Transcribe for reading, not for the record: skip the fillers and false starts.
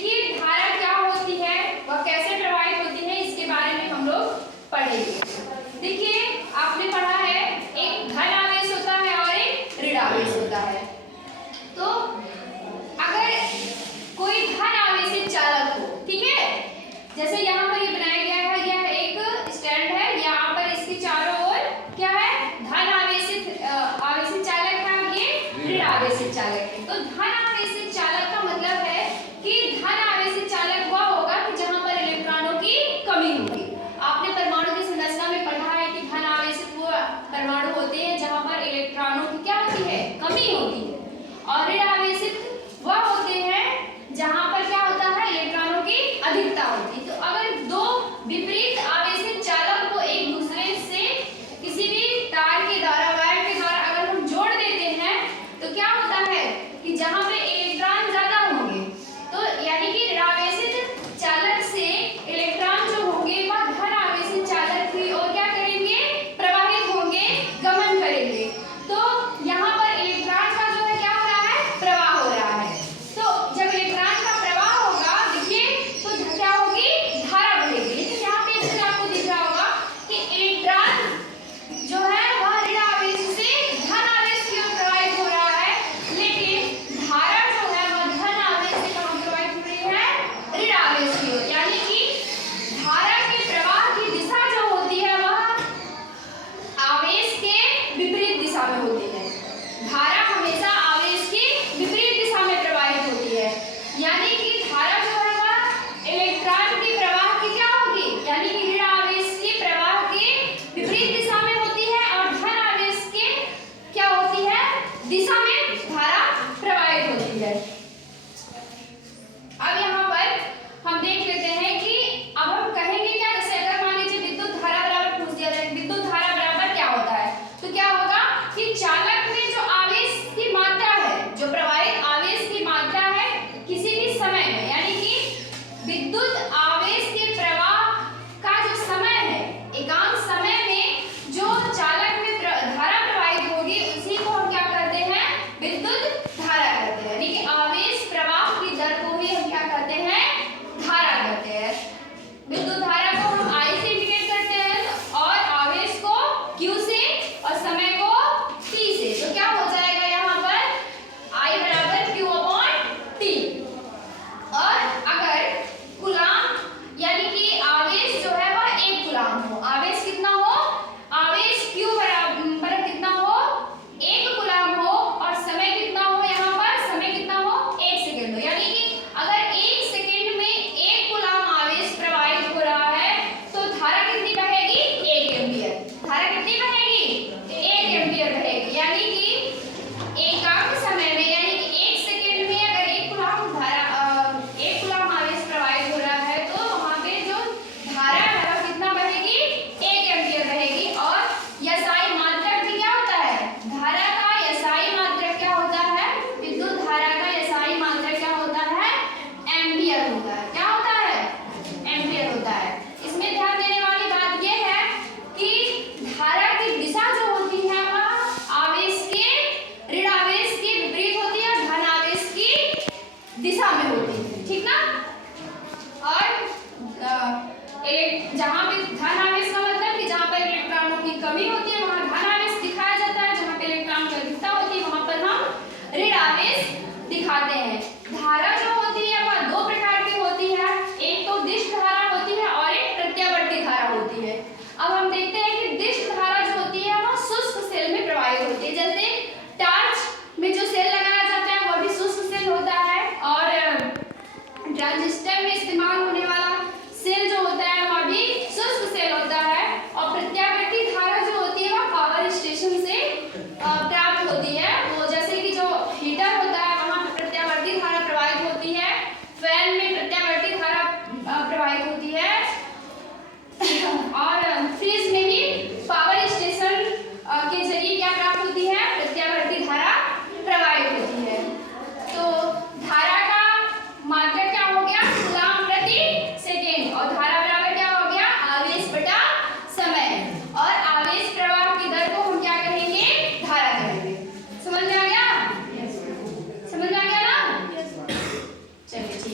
देखिए धारा क्या होती है, वह कैसे प्रवाहित होती है, इसके बारे में हम लोग पढ़ेंगे। देखिए आपने पढ़ा है एक धन आवेश होता है और एक ऋण आवेश होता है। तो अगर कोई धन आवेशित चालक हो, ठीक है, जैसे यहाँ पर ये बनाया गया है, यह एक स्टैंड है, यहाँ पर इसके चारों ओर क्या है, धन आवेशित चालक है और ये ऋण आवेशित चालक है। तो धन आवेशित चालक का मतलब है कि धन आवेशित चालक वह होगा कि जहाँ पर इलेक्ट्रॉनों की कमी होगी। आपने परमाणु की संरचना में पढ़ा है कि धन आवेशित वो परमाणु होते हैं जहाँ पर इलेक्ट्रॉनों की क्या होती है, कमी होती है, और ऋण आवेशित वह होते हैं जहाँ पर क्या होता है, इलेक्ट्रॉनों की अधिकता होती है। तो अगर दो विपरीत आवेशित चालक को एक दूसरे से किसी भी तार के द्वारा, वायर के द्वारा अगर हम जोड़ देते हैं तो क्या होता है कि जहाँ पे इलेक्ट्रॉन ज्यादा होंगे, तो यानी कि ऋण आवेशित चालक से इलेक्ट्रॉन जो होंगे वह धन आवेशित चालक की ओर क्या करेंगे, प्रवाहित होंगे, गमन करेंगे। तो यहाँ पर इलेक्ट्रॉन का जो है क्या हो रहा है, प्रवाह हो रहा है। तो जब इलेक्ट्रॉन का प्रवाह होगा, देखिए तो क्या होगी, धारा बहेगी। तो यहाँ पे इसमें आपको दिख रहा होगा कि इलेक्ट्रॉन जो है वह ऋण आवेश से धन आवेश की ओर प्रवाहित हो रहा है, लेकिन धारा जो है वह धन आवेश से कहाँ प्रवाहित हो रही है, ऋण आवेश की ओर। यानी कि धारा के प्रवाह की दिशा जो होती है वह आवेश के विपरीत दिशा में होती है। धारा हमेशा आवेश की विपरीत दिशा में प्रवाहित होती है, यानी कि धारा जो है वह इलेक्ट्रॉन की प्रवाह की क्या होगी, यानी कि ऋण आवेश की प्रवाह की विपरीत दिशा में होती है और धन आवेश के क्या होती है, दिशा में धारा प्रवाहित होती है। अब यहाँ पर हम देख लेते हैं कि अब हम कहेंगे क्या, जैसे अगर मान लीजिए विद्युत धारा बराबर पूछ दिया जाए, विद्युत धारा बराबर क्या होता है, तो क्या होगा कि चालक में जो आवेश की मात्रा है, जो प्रवाहित आवेश की मात्रा है किसी भी समय में, यानी कि विद्युत आवेश के प्रवाह का जो समय है, एकांक समय में जो चालक में धारा प्रवाहित होगी उसी को हम क्या करते हैं, विद्युत धारा कहते हैं। यानी कि आवेश प्रवाह की दर को ही हम क्या कहते हैं, धारा कहते हैं। विद्युत धारा को हम I से इंडिकेट करते हैं और आवेश को Q से और समय को T से। तो क्या हो जाएगा यहाँ पर I बराबर Q/T। और अगर कूलाम यानी कि आवेश जो है वह 1 कूलाम हो, आवेश कितना हो, आवेश Q बराबर कितना हो, 1 कूलाम हो, और समय कितना हो, यहाँ पर समय कितना हो, 1 सेकेंड हो। यानी कि अगर 1 सेकेंड में 1 कूलाम आवेश प्रवाहित हो रहा है तो धारा कितनी बहेगी, 1 एम्पियर। धारा कितनी बहेगी, 1 एम्पियर बहेगी। यानी कि एकांक समय में, यानी कि 1 सेकेंड में अगर 1 कूलाम धारा 1 कूलाम आवेश प्रवाहित हो रहा है तो वहाँ पे जो धारा है वह कितना बहेगी, 1 एम्पियर बहेगी। और SI मात्रक भी क्या होता है, धारा का SI मात्रक क्या होता है, विद्युत धारा का SI मात्रक क्या होता है, एम्पियर होता है। क्या होता है, एम्पियर होता है। इसमें ध्यान देने वाली बात यह है कि धारा की दिशा जो होती है वह आवेश के, ऋण आवेश के विपरीत होती है, धन आवेश की दिशा में होती है, ठीक ना। और जहाँ पे धन आवेश का मतलब कि जहाँ पर इलेक्ट्रॉनों की कमी होती है वहाँ धन आवेश दिखाया जाता है, जहाँ पे इलेक्ट्रॉन की अधिकता होती है वहाँ पर हम ऋण आवेश दिखाते हैं। धारा